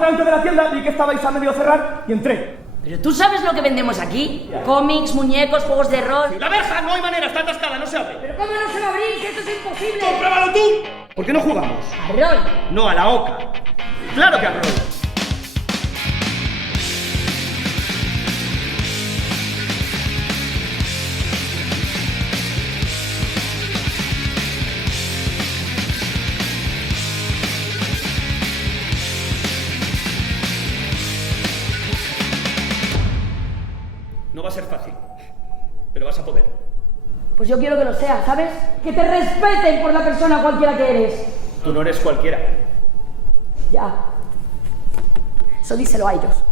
delante de la tienda, vi que estabais a medio cerrar y entré. ¿Pero tú sabes lo que vendemos aquí? Cómics, muñecos, juegos de rol... ¡La verja! No hay manera, está atascada, no se abre. ¿Pero cómo no se va a abrir? ¡Que esto es imposible! ¡Compruébalo tú! ¿Por qué no jugamos? ¡A rol! No, a la oca. ¡Claro que a rol! No va a ser fácil, pero vas a poder. Pues yo quiero que lo sea, ¿sabes? Que te respeten por la persona cualquiera que eres. Tú no eres cualquiera. Ya. Eso díselo a ellos.